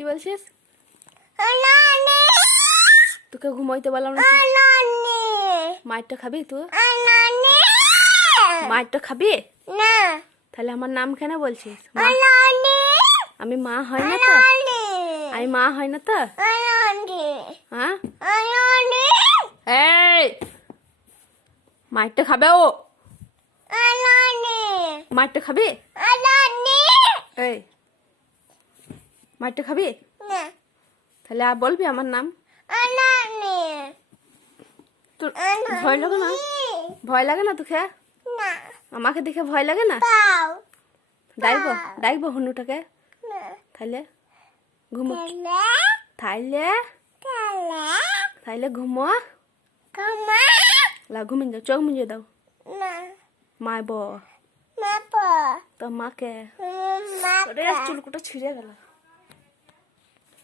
কি বলছিস? তোকে ঘুমাইতে বললাম না। মারটা খাবি তুই? মারটা খাবি না। তাহলে আমার নাম কেন বলছিস? আমি মা হয় না তো? আমি মা হয় না তো? হ্যাঁ, এই মারটা খাবে ও? মারটা খাবি? এই মারটা খাবি? তাহলে আর বলবি আমার নাম? তোর ভয় লাগে না? ভয় লাগে না তোকে? আমাকে দেখে ভয় লাগে না? ডাকবো ডাকবো হনুটাকে? তাহলে ঘুমো। তাইলে ঘুমো। লা ঘুমিয়ে যাও, চোখ মুজে দাও। মারবো তো মাকে। চুলকুটা ছিঁড়ে গেল।